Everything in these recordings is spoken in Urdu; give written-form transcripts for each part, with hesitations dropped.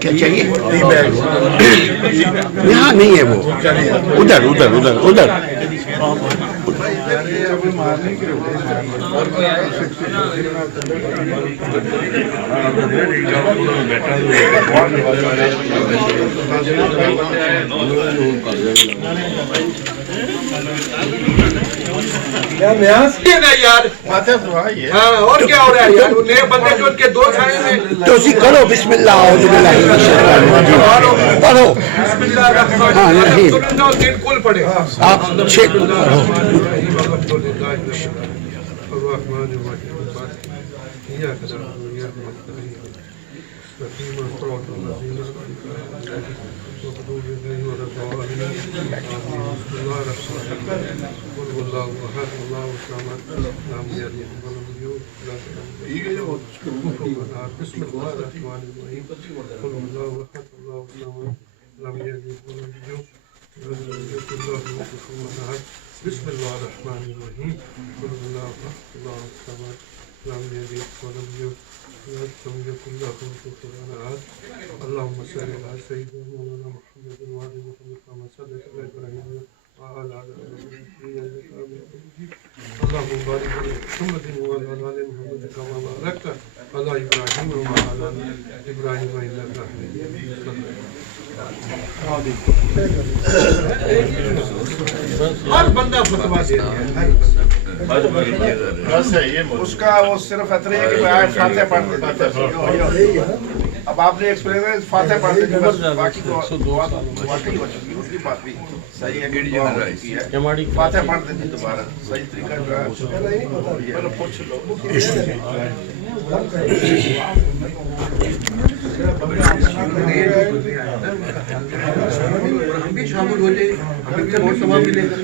کیا چاہیے؟ یہاں نہیں ہے وہ، ادھر ادھر ادھر ادھر. اور کیا ہو رہا ہے یار؟ نئے بندے جو ان کے دوست آئے ہیں تو اسی کرو بسم اللہ اعوذ باللہ من الشیطان الرجیم پڑھو. بسم اللہ الرحمن الرحیم سننا اور دین کل پڑھے. آپ چیک پڑھو. الرحمن الرحیم ایاک نعبد و ایاک نستعین اهدنا الصراط المستقیم المغضوب علیہم ولا الضالین بسم اللہ الرحمن الرحیم قل هو اللہ احد اللہ الصمد لم یلد ولم یولد بسم اللہ الرحمن الرحیم قل هو اللہ احد اللہ الصمد لم یلد ولم یولد بسم اللہ الرحمن الرحیم قل هو اللہ احد اللہ الصمد لم یلد ولم یولد لم يكن له كفوا احد. اللهم صل على سيدنا مولانا محمد وعلى محمد كما صليت على ابراهيم وعلى ال ابراهيم انك حميد مجيد. اللهم بارك على محمد وعلى ال محمد كما باركت على ابراهيم وعلى ال ابراهيم انك حميد مجيد. ہر بندہ فتوا دے رہا ہے، ہر بندہ. اس کا وہ صرف اتنا ہے کہ آیت فاتحہ پڑھ دیتے. اب آپ نے ایکسپلین فاتحہ پڑھ دیتے بس، باقی تو دعا تو واقعی ہو چکی ہے. اس کی بات بھی صحیح ہے، دعا ہو چکی ہے. فاتحہ پڑھ دیتے دوبارہ صحیح طریقہ جو ہے پوچھ لو. ہم بھی شامل ہو جائے، ہمیں بھی بہت ثواب ملے گا.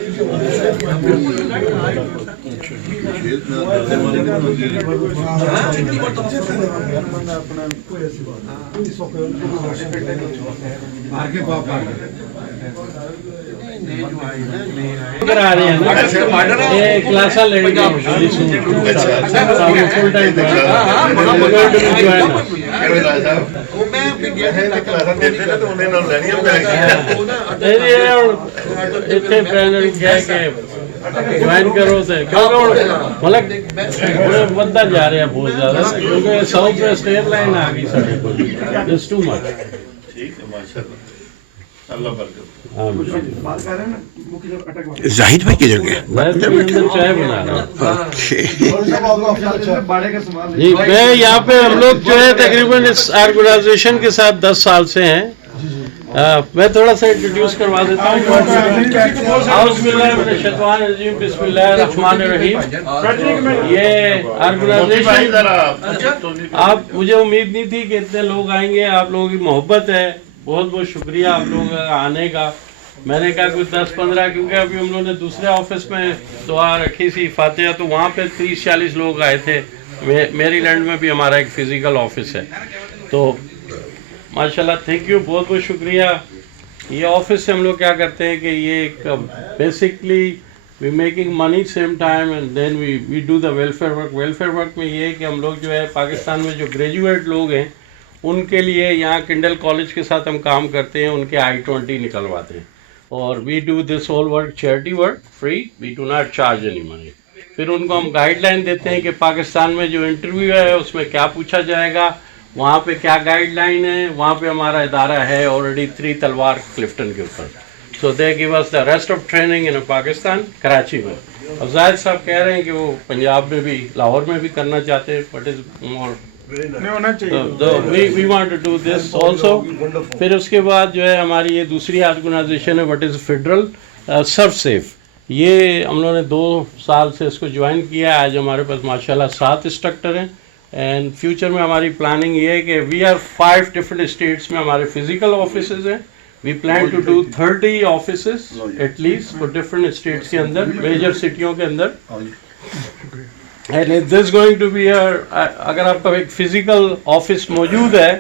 کلاسا لڑیں گے جوائن کرو سے مطلب بندہ جا رہے ہیں بہت زیادہ کیونکہ ساؤتھ میں اسٹیٹ لائن آ گئی ساڑھے کو دس ٹو مچ. زاہد بھائی کدھر گئے؟ چائے بنا رہا ہوں جی. میں یہاں پہ ہم لوگ جو ہے تقریباً اس آرگنائزیشن کے ساتھ 10 سال سے ہیں. میں تھوڑا سا انٹروڈیوس کروا دیتا ہوں. اعوذ باللہ من الشیطان الرجیم بسم اللہ الرحمن الرحیم. یہ آرگنائزیشن آپ مجھے امید نہیں تھی کہ اتنے لوگ آئیں گے. آپ لوگوں کی محبت ہے، بہت بہت شکریہ آپ لوگوں کا آنے کا. میں نے کہا کچھ 10-15 کیونکہ ابھی ہم لوگوں نے دوسرے آفس میں دعا رکھی تھی فاتحہ، تو وہاں پہ 30-40 لوگ آئے تھے. میری لینڈ میں بھی ہمارا ایک فزیکل آفس ہے. تو ماشاءاللہ تھینک یو، بہت بہت شکریہ. یہ آفس سے ہم لوگ کیا کرتے ہیں کہ یہ ایک basically we making money same time and then we do the welfare work. Welfare work میں یہ ہے کہ ہم لوگ جو ہے پاکستان میں جو گریجویٹ لوگ ہیں ان کے لیے یہاں کنڈل کالج کے ساتھ ہم کام کرتے ہیں، ان کے I-20 نکلواتے ہیں. اور we do this whole work charity work free, we do not charge any money. پھر ان کو ہم گائیڈ لائن دیتے ہیں کہ پاکستان میں جو انٹرویو ہے اس میں کیا پوچھا جائے گا، وہاں پہ کیا گائیڈ لائن ہے. وہاں پہ ہمارا ادارہ ہے آلریڈی 3 تلوار کلفٹن کے اوپر. So they gave us the rest of training in Pakistan Karachi میں. اب زاہد صاحب کہہ رہے ہیں کہ وہ پنجاب میں بھی لاہور میں بھی کرنا چاہتے ہیں. But is more we want to do this also. پھر اس کے بعد جو ہے ہماری یہ دوسری آرگنائزیشن ہے what is federal surf safe. یہ ہم لوگوں نے 2 سال سے اس کو جوائن کیا ہے. آج ہمارے پاس ماشاءاللہ 7 انسٹرکٹر ہیں. اینڈ فیوچر میں ہماری پلاننگ یہ ہے کہ وی آر 5 ڈفرنٹ اسٹیٹس میں ہمارے فزیکل آفیسز ہیں. We plan to do 30 offices at least four different states کے اندر، میجر سٹیوں کے اندر. And this going to be اگر آپ کا ایک فزیکل آفس موجود ہے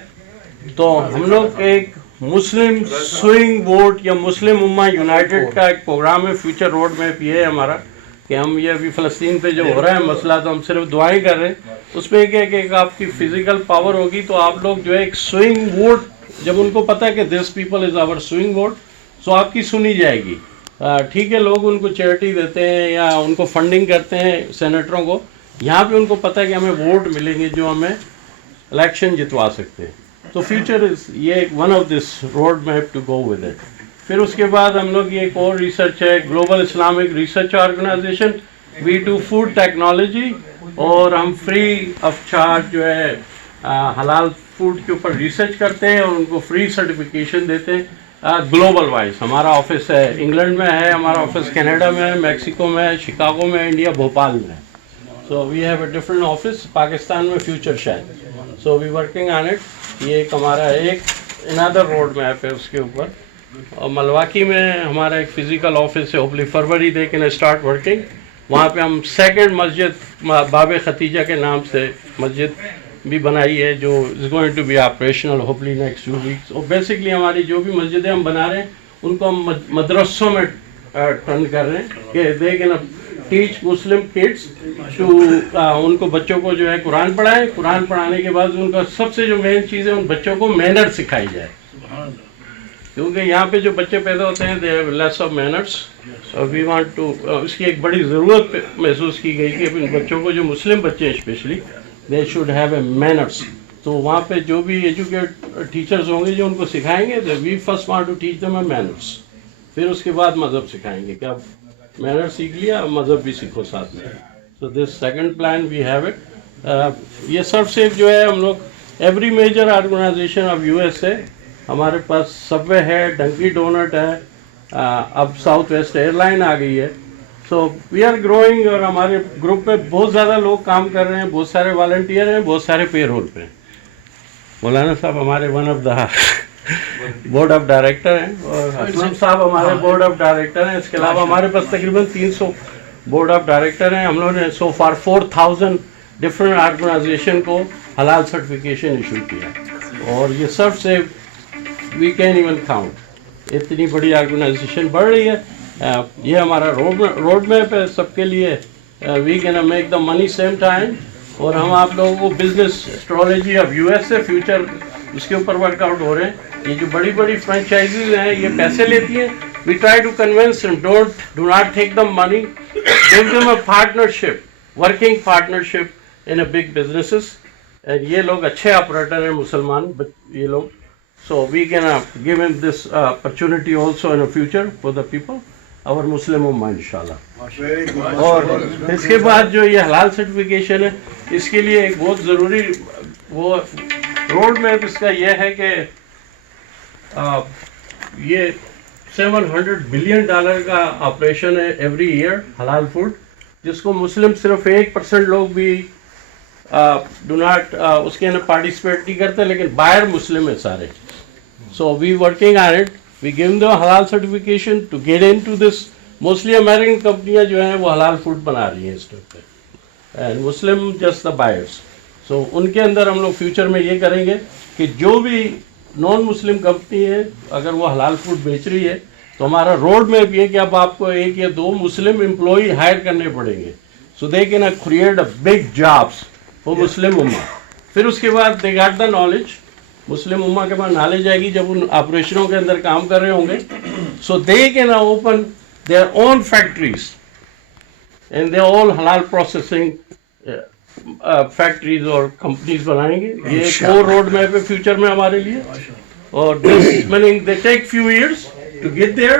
تو ہم لوگ ایک مسلم سوئنگ ووٹ یا مسلم امہ یونائٹڈ کا ایک پروگرام ہے. فیوچر روڈ میپ یہ ہے ہمارا کہ ہم یہ ابھی فلسطین پہ جو ہو رہا ہے مسئلہ تو ہم صرف دعائیں کر رہے ہیں. اس میں کیا کہ آپ کی فزیکل پاور ہوگی تو آپ لوگ جو ہے ایک سوئنگ ووٹ, جب ان کو پتہ ہے کہ this people is our swing vote, so آپ کی سنی جائے گی. ٹھیک ہے, لوگ ان کو چیریٹی دیتے ہیں یا ان کو فنڈنگ کرتے ہیں سینیٹروں کو, یہاں پہ ان کو پتہ ہے کہ ہمیں ووٹ ملیں گے جو ہمیں الیکشن جتوا سکتے ہیں. تو فیوچر از یہ one of this road map to go with it. پھر اس کے بعد ہم لوگ یہ ایک اور ریسرچ ہے, global Islamic research organisation, we do food technology, اور ہم فری آف چارج جو ہے حلال فوڈ کے اوپر ریسرچ کرتے ہیں اور ان کو فری سرٹیفکیشن دیتے ہیں گلوبل وائز. ہمارا آفس ہے انگلینڈ میں ہے, ہمارا آفس کینیڈا میں ہے, میکسیکو میں ہے, شکاگو میں, انڈیا بھوپال میں ہے. So we have a different office, Pakistan میں فیوچر شاید. So we working on it. یہ ایک ہمارا ایک انادر روڈ میپ ہے اس کے اوپر. اور ملواکی میں ہمارا ایک فزیکل آفس ہے, ہوپلی فروری دے کین اسٹارٹ ورکنگ. وہاں پہ ہم سیکنڈ مسجد باب ختیجہ کے نام سے مسجد بھی بنائی ہے جو is going to be operational hopefully next 2 weeks. اور بیسکلی ہماری جو بھی مسجدیں ہم بنا رہے ہیں ان کو ہم مدرسوں میں ٹرن کر رہے ہیں کہ they can teach Muslim kids to, ان کو بچوں کو جو ہے قرآن پڑھائیں. قرآن پڑھانے کے بعد ان کا سب سے جو مین چیز ہے ان بچوں کو مینر سکھائی جائے, کیونکہ یہاں پہ جو بچے پیدا ہوتے ہیں they have less of manners. We want to, اس کی ایک بڑی ضرورت محسوس کی گئی کہ ان بچوں کو جو مسلم بچے ہیں especially they should have a manners. تو وہاں پہ جو بھی ایجوکیٹ ٹیچرز ہوں گے جو ان کو سکھائیں گے, we first want to teach them a manners. پھر اس کے بعد مذہب سکھائیں گے کہ اب مینر سیکھ لیا, مذہب بھی سیکھو ساتھ میں. So this second plan we have it. یہ سرف سیف جو ہے ہم لوگ every major organization of USA, ہمارے پاس سب وے ہے, ڈنکی ڈونٹ ہے, اب ساؤتھ ویسٹ ایئر لائن آ گئی ہے. سو وی آر گروئنگ, اور ہمارے گروپ میں بہت زیادہ لوگ کام کر رہے ہیں, بہت سارے والنٹیئر ہیں, بہت سارے پے رول پہ ہیں. مولانا صاحب ہمارے one of the board of director ہیں, اور اسلم صاحب ہمارے بورڈ آف ڈائریکٹر ہیں. اس کے علاوہ ہمارے پاس تقریباً 300 بورڈ آف ڈائریکٹر ہیں. ہم لوگوں نے سو فار 4000 ڈفرینٹ آرگنائزیشن کو حلال سرٹیفکیشن ایشو کیا, اور یہ سرف سے وی کین ایون کاؤنٹ, اتنی بڑی آرگنائزیشن بڑھ رہی ہے. یہ ہمارا روڈ میپ ہے سب کے لیے. We can make the money same time, اور ہم آپ لوگوں کو business strategy of USA future اس کے اوپر ورک آؤٹ ہو رہے ہیں. یہ جو بڑی بڑی فرینچائزیز ہیں یہ پیسے لیتی ہیں, we try to convince them, do not take them money, give them a partnership, working partnership in a big businesses. and یہ لوگ اچھے آپریٹر ہیں مسلمان یہ لوگ. So we can give him this opportunity also in the future for the people, our Muslim Ummah inshallah. اور اس کے بعد جو یہ حلال سرٹیفکیشن ہے اس کے لیے ایک بہت ضروری وہ روڈ میپ اس کا یہ ہے کہ یہ $700 billion کا آپریشن ہے ایوری ایئر حلال فوڈ, جس کو مسلم صرف 1% لوگ بھی ڈو ناٹ اس کے اندر پارٹیسپیٹ نہیں کرتے, لیکن بائر مسلم ہے سارے. So we working on it. We give them halal certification to get into this. Mostly American companies جو ہیں وہ حلال فوڈ بنا رہی ہیں اس ٹائم پہ, and Muslim just the buyers. So ان کے اندر ہم لوگ فیوچر میں یہ کریں گے کہ جو بھی نان مسلم کمپنی ہے اگر وہ حلال فوڈ بیچ رہی ہے تو ہمارا روڈ میں بھی ہے کہ اب آپ کو 1 یا 2 مسلم امپلائی ہائر کرنے پڑیں گے. So they can create a big jobs for Muslim Ummah. پھر اس کے بعد they got the knowledge. مسلم امہ کے پاس نالج آئے گی جب ان آپریشنوں کے اندر کام کر رہے ہوں گے. So they can open their own factories and they all حلال پروسیسنگ فیکٹریز اور کمپنیز بنائیں گے. یہ ایک اور روڈ میپ ہے فیوچر میں ہمارے لیے, اور this meaning they take few years to get there,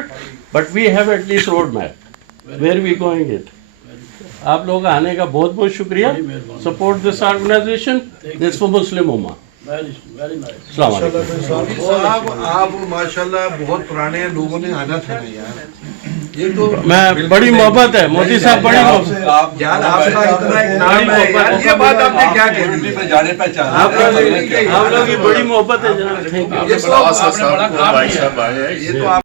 but we have at least road map where we going it. آپ لوگوں کا آنے کا بہت بہت شکریہ. Support this organization, this for Muslim امہ. السلام علیکم صاحب, آپ ماشاءاللہ بہت پرانے لوگوں نے آنا تھا نا یار, یہ تو میں بڑی محبت ہے مودی صاحب, بڑی محبت یار آپ کا اتنا ایک نام ہے یار, یہ بات آپ نے کیا کہی پہ جانے پہ آپ لوگوں کی بڑی محبت ہے جناب. Thank you. یہ تو آپ